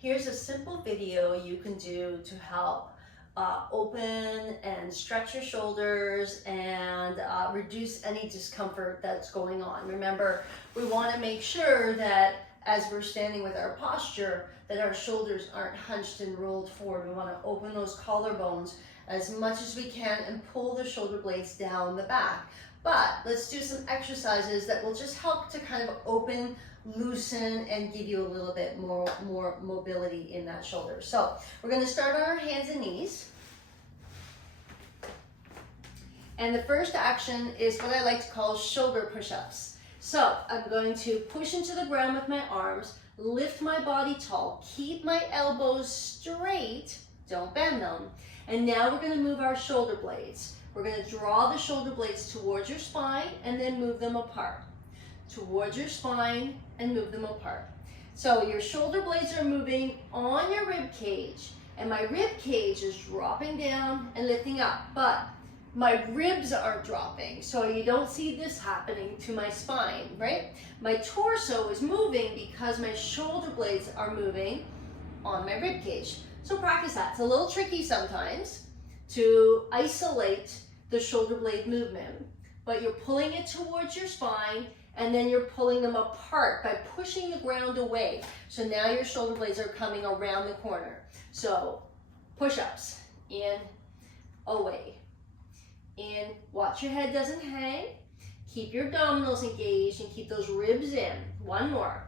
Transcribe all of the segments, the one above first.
Here's a simple video you can do to help open and stretch your shoulders and reduce any discomfort that's going on. Remember, we want to make sure that as we're standing with our posture, that our shoulders aren't hunched and rolled forward. We want to open those collarbones as much as we can and pull the shoulder blades down the back. But let's do some exercises that will just help to kind of open, loosen, and give you a little bit more mobility in that shoulder. So we're going to start on our hands and knees. And the first action is what I like to call shoulder push-ups. So I'm going to push into the ground with my arms, lift my body tall, keep my elbows straight, don't bend them. And now we're going to move our shoulder blades. We're going to draw the shoulder blades towards your spine and then move them apart. Towards your spine and move them apart. So your shoulder blades are moving on your rib cage, and my rib cage is dropping down and lifting up, but my ribs are dropping, so you don't see this happening to my spine, right? My torso is moving because my shoulder blades are moving on my rib cage. So practice that. It's a little tricky sometimes to isolate the shoulder blade movement, but you're pulling it towards your spine and then you're pulling them apart by pushing the ground away. So now your shoulder blades are coming around the corner. So push-ups, in, away, in, watch your head doesn't hang, keep your abdominals engaged and keep those ribs in. One more.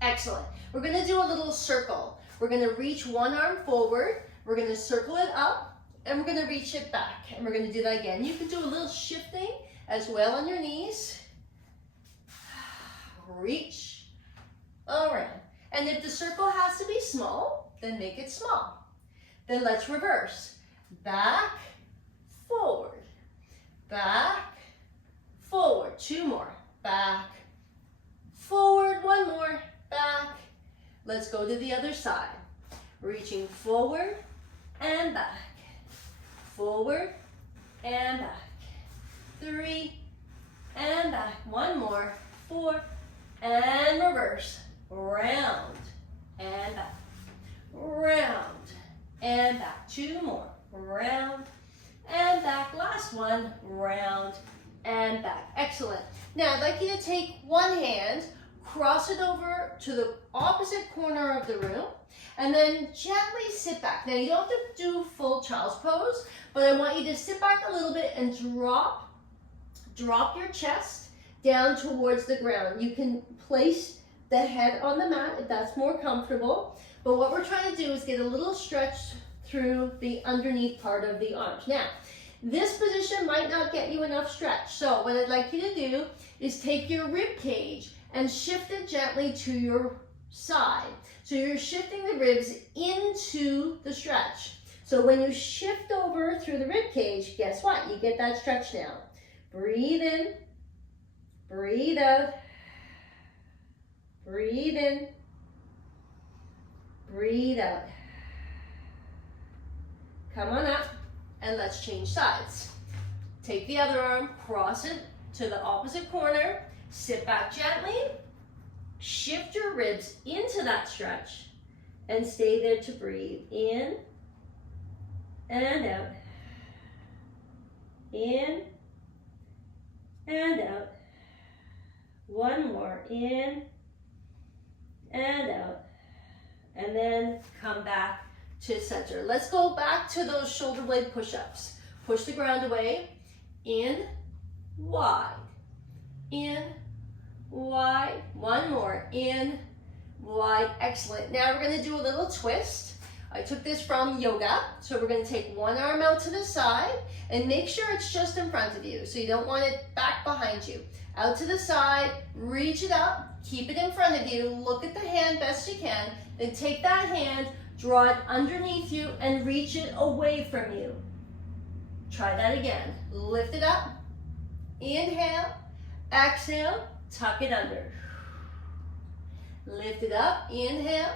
Excellent. We're gonna do a little circle. We're gonna reach one arm forward, we're gonna circle it up, and we're gonna reach it back. And we're gonna do that again. You can do a little shifting as well on your knees. Reach around. And if the circle has to be small, then make it small. Then let's reverse. Back, forward, back, forward. Two more. Back, forward, one more, back. Let's go to the other side. Reaching forward and back. Forward and back. 3 and back. One more. 4 and reverse. Round and back. Round and back. 2 more. Round and back. Last one. Round and back. Excellent. Now I'd like you to take one hand, cross it over to the opposite corner of the room, and then gently sit back. Now you don't have to do full child's pose, but I want you to sit back a little bit and drop your chest down towards the ground. You can place the head on the mat if that's more comfortable, but what we're trying to do is get a little stretch through the underneath part of the arms. Now, this position might not get you enough stretch, so what I'd like you to do is take your rib cage and shift it gently to your side. So you're shifting the ribs into the stretch. So when you shift over through the rib cage, guess what? You get that stretch now. Breathe in, breathe out, breathe in, breathe out. Come on up and let's change sides. Take the other arm, cross it to the opposite corner, sit back gently, shift your ribs into that stretch, and stay there to breathe. In and out. In and out. One more. In and out. And then come back to center. Let's go back to those shoulder blade push-ups. Push the ground away. In, wide. In, wide. One more. In, wide. Excellent. Now we're going to do a little twist. I took this from yoga. So we're going to take one arm out to the side and make sure it's just in front of you. So you don't want it back behind you. Out to the side, reach it up, keep it in front of you, look at the hand best you can, then take that hand, draw it underneath you and reach it away from you. Try that again. Lift it up, inhale, exhale, tuck it under. Lift it up, inhale,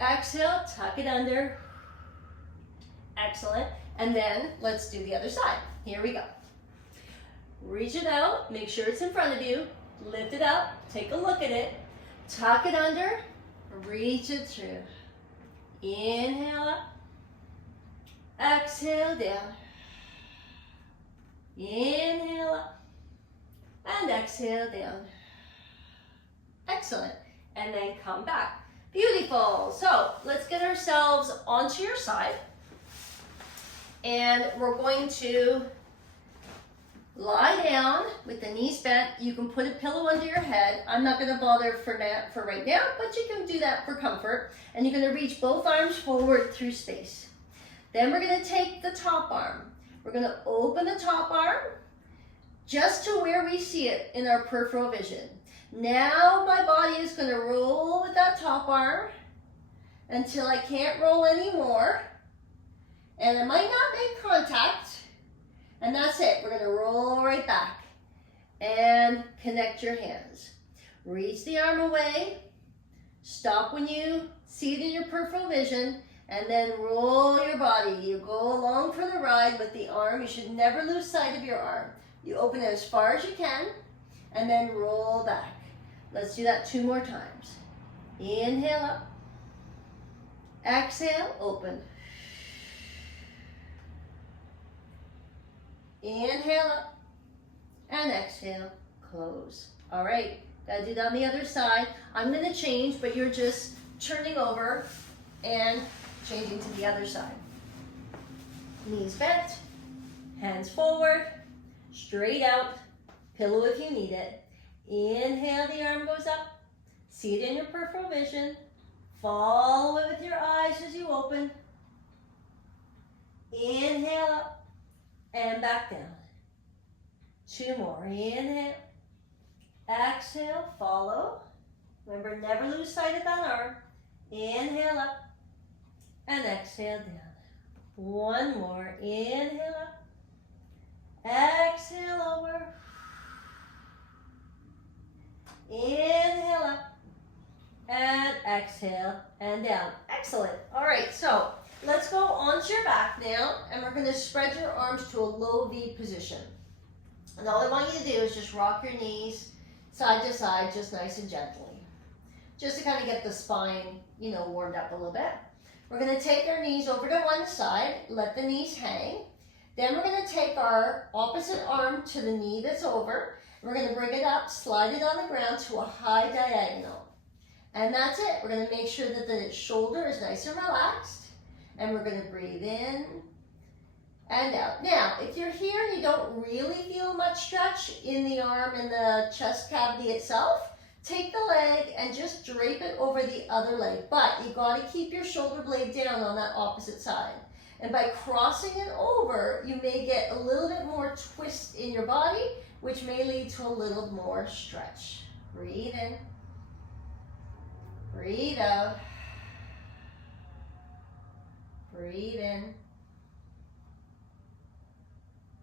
exhale, tuck it under. Excellent. And then let's do the other side. Here we go. Reach it out, make sure it's in front of you, lift it up, take a look at it, tuck it under, Reach it through. Inhale up. Exhale down. Inhale up. And exhale down. Excellent. And then come back. Beautiful. So let's get ourselves onto your side. And we're going to lie down with the knees bent. You can put a pillow under your head. I'm not going to bother for right now, but you can do that for comfort. And you're going to reach both arms forward through space. Then we're going to take the top arm. We're going to open the top arm just to where we see it in our peripheral vision. Now my body is going to roll with that top arm until I can't roll anymore. And I might not make contact. And that's it. We're going to roll right back and connect your hands. Reach the arm away. Stop when you see it in your peripheral vision. And then roll your body. You go along for the ride with the arm. You should never lose sight of your arm. You open it as far as you can and then roll back. Let's do that 2 more times. Inhale up. Exhale, open. Inhale up and exhale, close. All right, gotta do that on the other side. I'm gonna change, but you're just turning over and changing to the other side. Knees bent, hands forward, straight out, pillow if you need it. Inhale, the arm goes up. See it in your peripheral vision. Follow it with your eyes as you open. Inhale up and back down. 2 more. Inhale. Exhale, follow. Remember, never lose sight of that arm. Inhale up and exhale down. 1 more. Inhale up. Exhale over. Inhale up and exhale and down. Excellent. All right, so let's go onto your back now, and we're going to spread your arms to a low V position. And all I want you to do is just rock your knees side to side, just nice and gently, just to kind of get the spine, warmed up a little bit. We're going to take our knees over to one side, let the knees hang. Then we're going to take our opposite arm to the knee that's over. We're going to bring it up, slide it on the ground to a high diagonal. And that's it. We're going to make sure that the shoulder is nice and relaxed. And we're going to breathe in and out. Now, if you're here and you don't really feel much stretch in the arm and the chest cavity itself, take the leg and just drape it over the other leg. But you got to keep your shoulder blade down on that opposite side. And by crossing it over, you may get a little bit more twist in your body, which may lead to a little more stretch. Breathe in. Breathe out. Breathe in.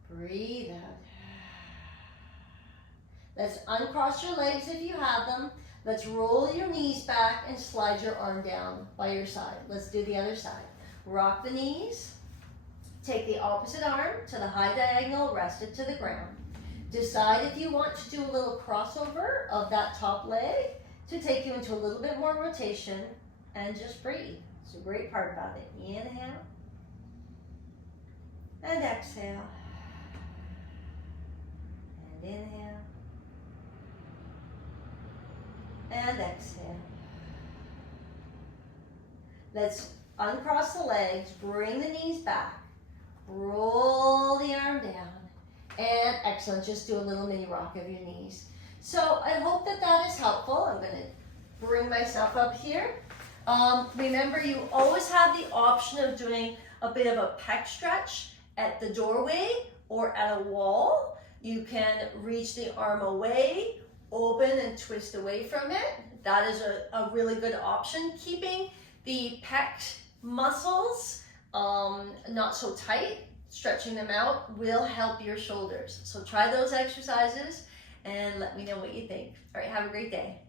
Breathe out. Let's uncross your legs if you have them. Let's roll your knees back and slide your arm down by your side. Let's do the other side. Rock the knees. Take the opposite arm to the high diagonal, rest it to the ground. Decide if you want to do a little crossover of that top leg to take you into a little bit more rotation, and just breathe. It's a great part about it. Inhale and exhale. And inhale and exhale. Let's uncross the legs, bring the knees back, roll the arm down, and excellent. Just do a little mini rock of your knees. So I hope that that is helpful. I'm going to bring myself up here. Remember, you always have the option of doing a bit of a pec stretch at the doorway or at a wall. You can reach the arm away, open and twist away from it. That is a really good option. Keeping the pec muscles not so tight, stretching them out will help your shoulders. So try those exercises and let me know what you think. All right, have a great day.